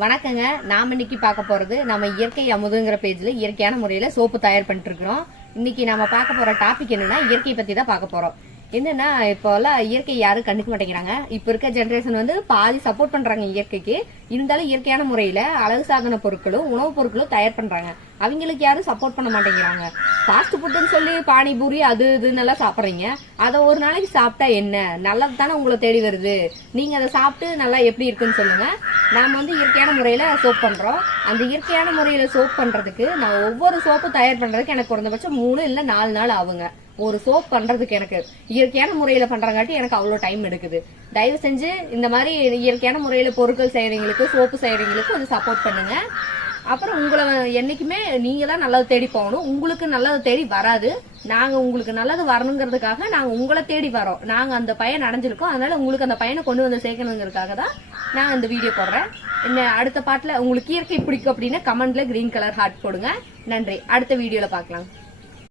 வணக்கங்க. நாம இன்னைக்கு பார்க்க போறது நம்ம இயற்கை அமுதுங்கிற பேஜ்ல இயற்கையான முறையில சோப்பு தயார் பண்ணிட்டு இருக்கிறோம். இன்னைக்கு நாம பார்க்க போற டாபிக் என்னன்னா இயற்கை பத்தி தான் பார்க்க போறோம். என்னன்னா இப்போ எல்லாம் இயற்கை யாரும் கண்டுக்க மாட்டேங்கிறாங்க. இப்ப இருக்க ஜெனரேஷன் வந்து பாதி சப்போர்ட் பண்றாங்க இயற்கைக்கு. இருந்தாலும் இயற்கையான முறையில அழகு சாதன பொருட்களும் உணவுப் பொருட்களும் தயார் பண்றாங்க. அவங்களுக்கு யாரும் சப்போர்ட் பண்ண மாட்டேங்கிறாங்க. ஃபாஸ்ட் ஃபுட்னு சொல்லி பானிபூரி அது இதுன்னு எல்லாம் சாப்பிட்றீங்க. அதை ஒரு நாளைக்கு சாப்பிட்டா என்ன நல்லது தானே உங்களை தேடி வருது. நீங்க அதை சாப்பிட்டு நல்லா எப்படி இருக்குன்னு சொல்லுங்க. நாம வந்து இயற்கையான முறையில சோப் பண்றோம். அந்த இயற்கையான முறையில சோப் பண்றதுக்கு நான் ஒவ்வொரு சோப்பு தயார் பண்றதுக்கு எனக்கு குறைந்தபட்சம் 3 இல்ல 4 நாள் ஆகுங்க. ஒரு சோப் பண்றதுக்கு எனக்கு இயற்கையான முறையில பண்றங்காட்டி எனக்கு அவ்வளவு டைம் எடுக்குது. தயவு செஞ்சு இந்த மாதிரி இயற்கையான முறையில பொருட்கள் செய்யறவங்களுக்கு சோப்பு செய்யறவங்களுக்கு கொஞ்சம் சப்போர்ட் பண்ணுங்க. அப்புறம் உங்களை என்னைக்குமே நீங்க தான் நல்லது தேடி போகணும். உங்களுக்கு நல்லது தேடி வராது. நாங்க உங்களுக்கு நல்லது வரணுங்கிறதுக்காக நாங்க உங்களை தேடி வரோம். நாங்க அந்த பயன் அடைஞ்சிருக்கோம். அதனால உங்களுக்கு அந்த பயனை கொண்டு வந்து சேர்க்கணுங்கிறதுக்காக தான் நான் இந்த வீடியோ போடுறேன். அடுத்த பாட்டுல உங்களுக்கு இயற்கை பிடிக்கும் அப்படின்னா கமெண்ட்ல கிரீன் கலர் ஹார்ட் போடுங்க. நன்றி. அடுத்த வீடியோல பார்க்கலாம்.